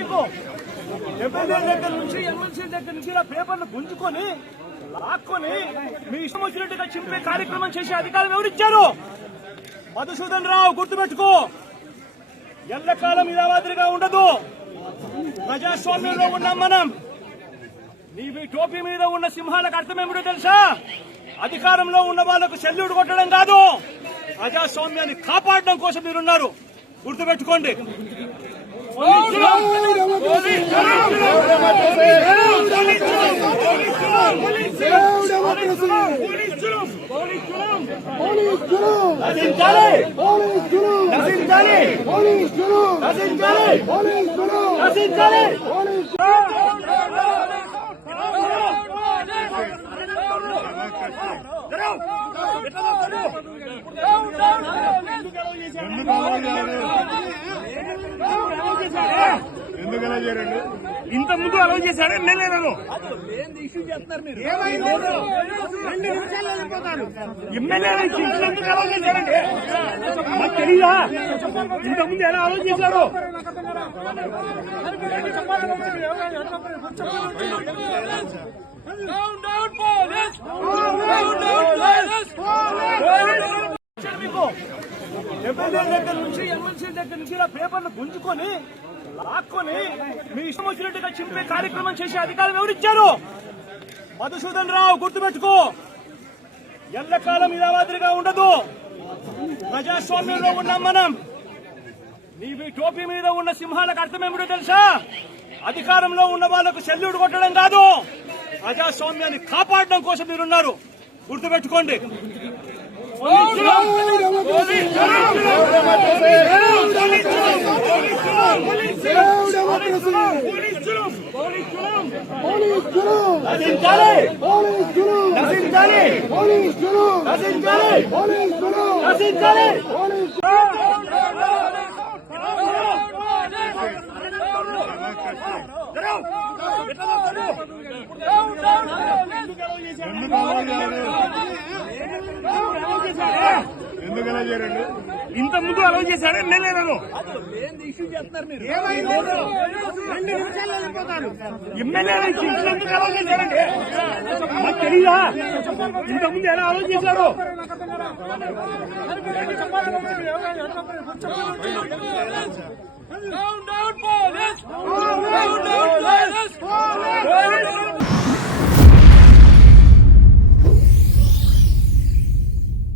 మీకు ఎమ్మెల్యే దగ్గర నుంచి ఎమ్మెల్సీ దగ్గర నుంచి ఇలా పేపర్లు గుంజుకొని లాక్కొని మీ ఇష్టం వచ్చినట్టుగా చింపే కార్యక్రమం చేసే అధికారం ఎవరిచ్చారు? మధుసూదన్ రావు, గుర్తుపెట్టుకో. ఎల్లకాలం ఇలా మాదిరిగా ఉండదు. ప్రజాస్వామ్యంలో ఉన్నాం మనం. నీవి టోపీ మీద ఉన్న సింహాలకు అర్థం ఏమిటో తెలుసా? అధికారంలో ఉన్న వాళ్లకు సెల్యూట్ కొట్టడం కాదు, ప్రజాస్వామ్యాన్ని కాపాడడం కోసం మీరున్నారు. గుర్తుపెట్టుకోండి. ఎందుకలా చేయండి? ఇంత ముందు అలౌ చేశాడు ఎమ్మెల్యేలను. ఎమ్మెల్యేలు ఎందుకు అలౌ చేశారండి? మాకు తెలీదా? ఇంత ముందు ఎలా అలౌ చేశారు? ఎమ్మెల్యే దగ్గర నుంచి ఎమ్మెల్సీ దగ్గర నుంచి ఇలా పేపర్లు గుంజుకొని లాక్కొని మీ ఇష్టం వచ్చినట్టుగా చింపే కార్యక్రమం చేసే అధికారం ఎవరిచ్చారు? మధుసూదన్ రావు, గుర్తుపెట్టుకో. ఎల్లకాలం ఇలా మాదిరిగా ఉండదు. ప్రజాస్వామ్యంలో ఉన్నాం మనం. నీవి టోపీ మీద ఉన్న సింహాలకు అర్థం ఏమిటో తెలుసా? అధికారంలో ఉన్న వాళ్లకు సెల్యూట్ కొట్టడం కాదు, ప్రజాస్వామ్యాన్ని కాపాడడం కోసం మీరున్నారు. గుర్తుపెట్టుకోండి. ఎందుకలా చేయండి? ఇంత ముందు అలౌ చేశాడు ఎమ్మెల్యేలను. ఎమ్మెల్యేలు ఎందుకు అలౌ చేశారండి? మాకు తెలీదా? ఇంత ముందు ఎలా అలౌ చేశారు? Down, down, police! Down, down!